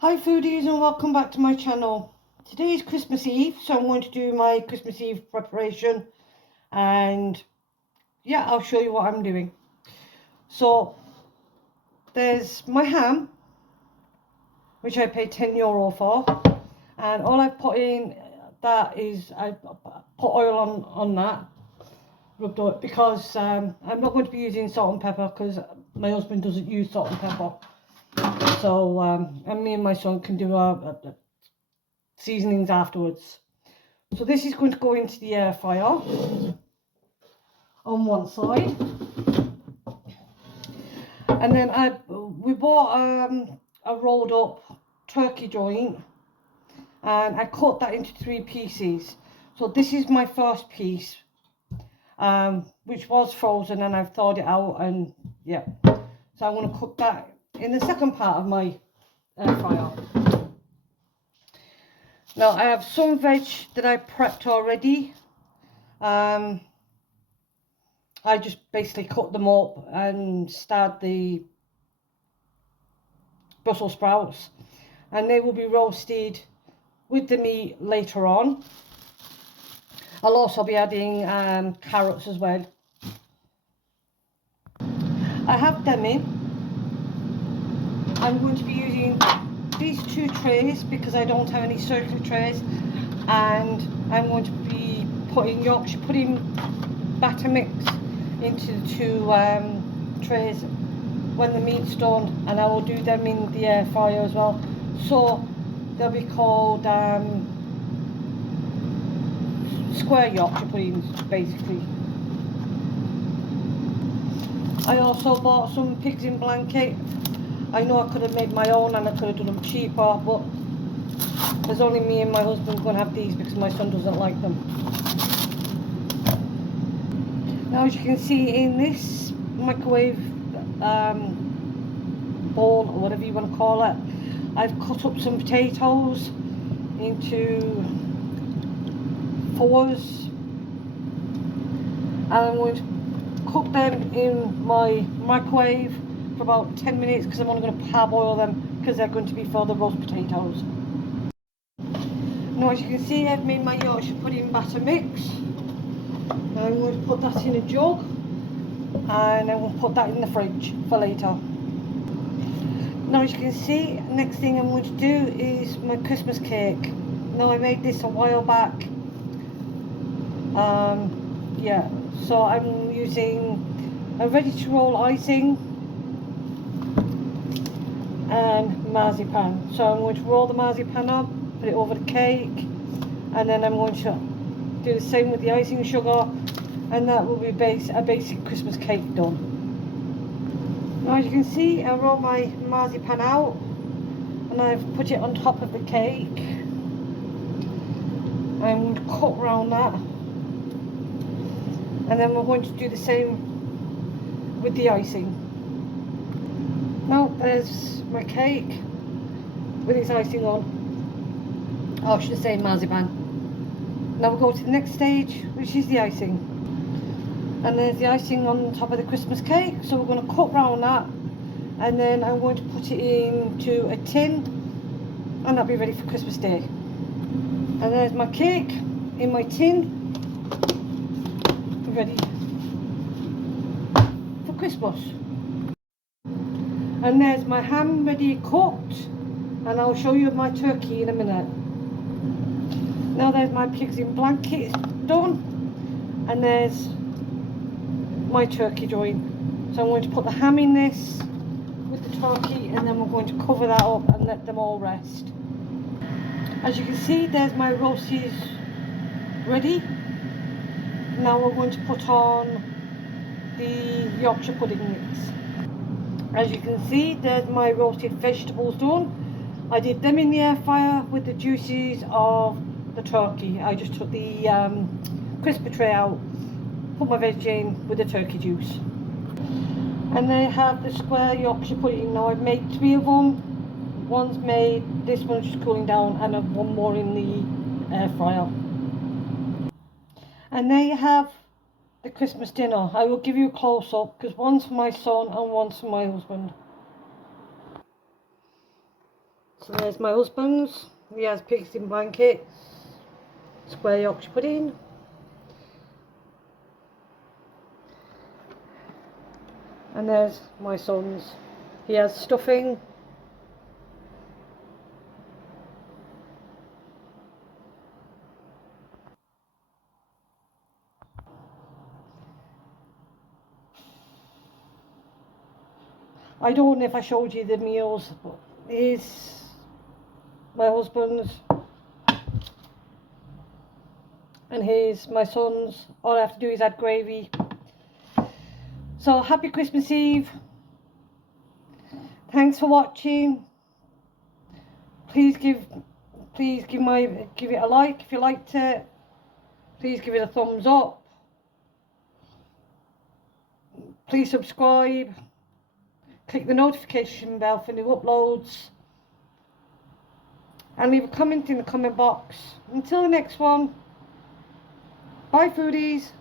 Hi foodies and welcome back to my channel. Today is Christmas Eve, so I'm going to do my Christmas Eve preparation, and yeah, I'll show you what I'm doing. So there's my ham, which I paid €10 for, and all I've put in that is I put oil on that, rubbed it, because I'm not going to be using salt and pepper because my husband doesn't use salt and pepper. So and me and my son can do our seasonings afterwards. So this is going to go into the air fryer on one side, and then we bought a rolled up turkey joint, and I cut that into 3 pieces. So this is my first piece, which was frozen, and I've thawed it out, and yeah, so I'm going to cook that in the second part of my air fryer. Now I have some veg that I prepped already. I just basically cut them up and started the Brussels sprouts, and they will be roasted with the meat later on. I'll also be adding carrots as well. I have them in. I'm going to be using these 2 trays because I don't have any circular trays, and I'm going to be putting Yorkshire pudding batter mix into the 2 trays when the meat's done, and I will do them in the air fryer as well. So they'll be called square Yorkshire puddings basically. I also bought some pigs in blanket. I know I could have made my own and I could have done them cheaper, but there's only me and my husband going to have these because my son doesn't like them. Now, as you can see in this microwave bowl, or whatever you want to call it, I've cut up some potatoes into 4s, and I'm going to cook them in my microwave for about 10 minutes because I'm only going to parboil them because they're going to be for the roast potatoes. Now, as you can see, I've made my Yorkshire pudding batter mix. Now I'm going to put that in a jug, and I will put that in the fridge for later. Now, as you can see, next thing I'm going to do is my Christmas cake. Now, I made this a while back. Yeah, so I'm using a ready to roll icing and marzipan. So I'm going to roll the marzipan up, put it over the cake, and then I'm going to do the same with the icing sugar, and that will be a basic Christmas cake done. Now, as you can see, I rolled my marzipan out and I've put it on top of the cake. I'm going to cut round that, and then we're going to do the same with the icing. Now, there's my cake with its icing on. Oh, I should say marzipan. Now we'll go to the next stage, which is the icing. And there's the icing on top of the Christmas cake. So we're going to cut round that, and then I'm going to put it into a tin, and that'll be ready for Christmas Day. And there's my cake in my tin, ready for Christmas. And there's my ham ready cooked, and I'll show you my turkey in a minute. Now there's my pigs in blankets done, and there's my turkey joint. So I'm going to put the ham in this with the turkey, and then we're going to cover that up and let them all rest. As you can see, there's my roasties ready. Now we're going to put on the Yorkshire pudding mix. As you can see, there's my roasted vegetables done. I did them in the air fryer with the juices of the turkey. I just took the crisper tray out, put my veg in with the turkey juice. And then I have the square Yorkshire pudding. Now I've made 3 of them. One's made, this one's just cooling down, and I've one more in the air fryer. And there you have the Christmas dinner. I will give you a close up because one's for my son and one's for my husband. And there's my husband's. He has pigs in blankets, square Yorkshire pudding. And there's my son's. He has stuffing. I don't know if I showed you the meals, but here's my husband's. And here's my son's. All I have to do is add gravy. So happy Christmas Eve. Thanks for watching. Please give it a like if you liked it. Please give it a thumbs up. Please subscribe. Click the notification bell for new uploads. And leave a comment in the comment box. Until the next one. Bye foodies.